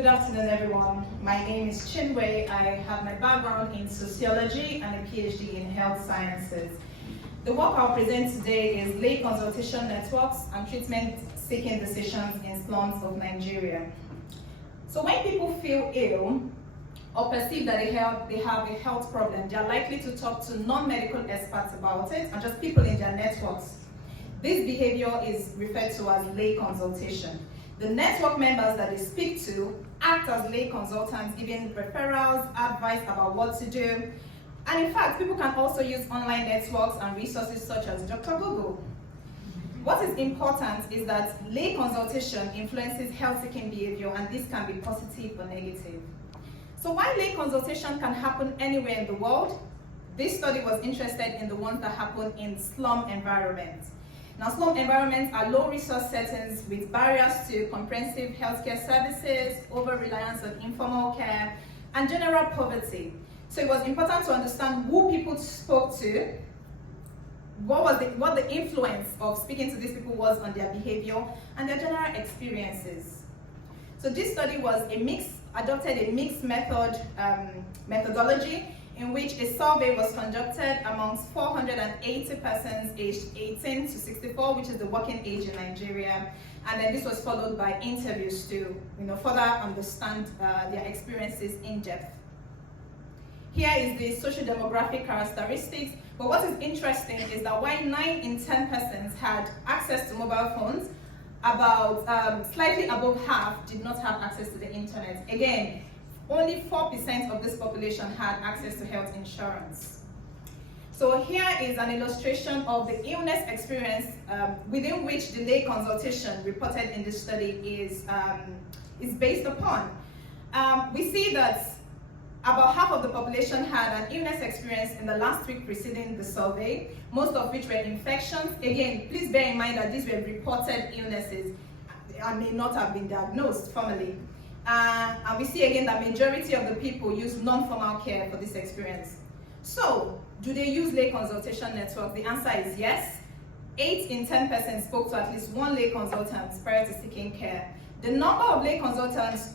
Good afternoon, everyone. My name is Chinwe. I have my background in sociology and a PhD in health sciences. The work I'll present today is lay consultation networks and treatment-seeking decisions in slums of Nigeria. So when people feel ill or perceive that they have a health problem, they are likely to talk to non-medical experts about it and just people in their networks. This behavior is referred to as lay consultation. The network members that they speak to act as lay consultants, giving referrals, advice about what to do. And in fact, people can also use online networks and resources such as Dr. Google. What is important is that lay consultation influences health-seeking behavior, and this can be positive or negative. So while lay consultation can happen anywhere in the world, this study was interested in the ones that happen in slum environments. Now, slum environments are low-resource settings with barriers to comprehensive healthcare services, over-reliance on informal care, and general poverty. So it was important to understand who people spoke to, what the influence of speaking to these people was on their behavior, and their general experiences. So this study adopted a mixed methodology in which a survey was conducted amongst 480 persons aged 18 to 64, which is the working age in Nigeria. And then this was followed by interviews to further understand their experiences in depth. Here is the socio-demographic characteristics. But what is interesting is that while 9 in 10 persons had access to mobile phones, about slightly above half did not have access to the internet. Again, only 4% of this population had access to health insurance. So here is an illustration of the illness experience within which the lay consultation reported in this study is based upon. We see that about half of the population had an illness experience in the last week preceding the survey, most of which were infections. Again, please bear in mind that these were reported illnesses and may not have been diagnosed formally. And we see again that majority of the people use non-formal care for this experience. So, do they use lay consultation networks? The answer is yes. 8 in 10 persons spoke to at least one lay consultant prior to seeking care. The number of lay consultants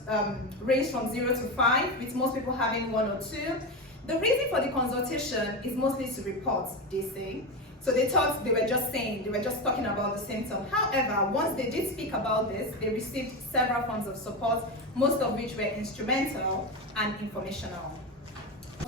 ranged from 0 to 5, with most people having 1 or 2. The reason for the consultation is mostly to report, they say. So they thought they were just talking about the symptom. However, once they did speak about this, they received several forms of support, most of which were instrumental and informational.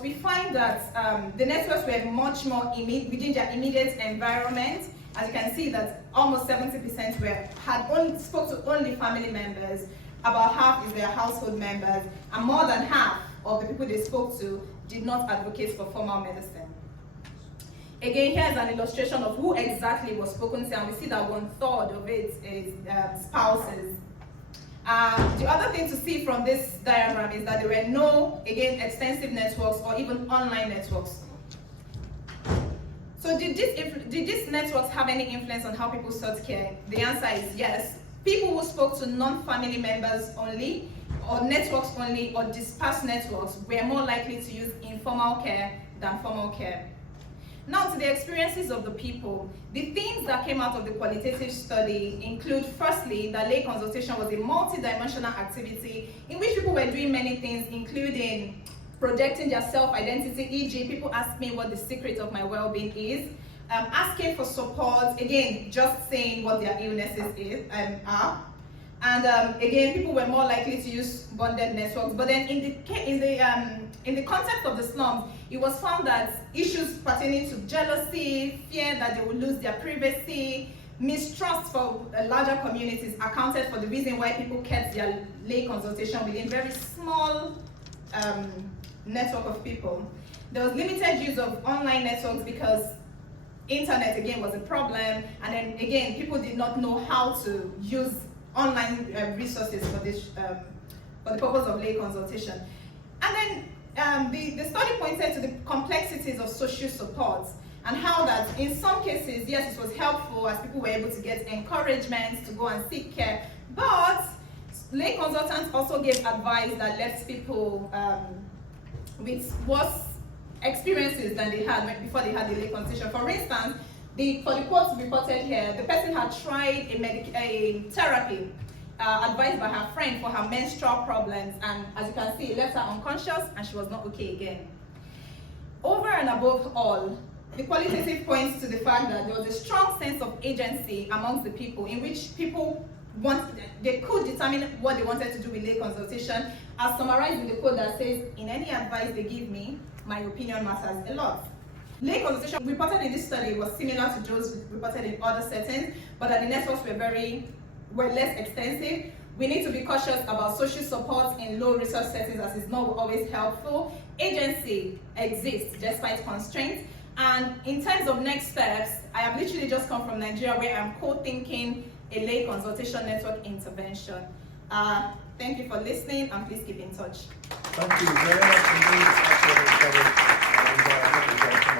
We find that the networks were much more within their immediate environment. As you can see that almost 70% spoke to only family members, about half is their household members, and more than half of the people they spoke to did not advocate for formal medicine. Again, here's an illustration of who exactly was spoken to, and we see that 1/3 of it is spouses. The other thing to see from this diagram is that there were no, again, extensive networks or even online networks. So did these networks have any influence on how people sought care? The answer is yes. People who spoke to non-family members only, or networks only, or dispersed networks were more likely to use informal care than formal care. Now to the experiences of the people. The themes that came out of the qualitative study include, firstly, that lay consultation was a multi-dimensional activity in which people were doing many things, including projecting their self-identity, e.g. people ask me what the secret of my well-being is, asking for support, again, just saying what their illnesses are. And again, people were more likely to use bonded networks. But then in the context of the slums, it was found that issues pertaining to jealousy, fear that they would lose their privacy, mistrust for larger communities accounted for the reason why people kept their lay consultation within very small network of people. There was limited use of online networks because internet again was a problem, and then again people did not know how to use online resources for this for the purpose of lay consultation. And then the study pointed to the complexities of social support and how that in some cases, yes, it was helpful as people were able to get encouragement to go and seek care, but lay consultants also gave advice that left people with worse experiences than they had before they had the lay consultation. For instance, for the quotes reported here, the person had tried a therapy advised by her friend for her menstrual problems, and as you can see, it left her unconscious and she was not okay again. Over and above all, the qualitative points to the fact that there was a strong sense of agency amongst the people, in which people they could determine what they wanted to do with lay consultation, as summarized in the code that says, in any advice they give me, my opinion matters a lot. Lay consultation reported in this study was similar to those reported in other settings, but that the networks were less extensive. We need to be cautious about social support in low resource settings, as it's not always helpful. Agency exists despite constraints. And in terms of next steps, I have literally just come from Nigeria, where I'm co-thinking a lay consultation network intervention. Thank you for listening, and please keep in touch. Thank you very much indeed.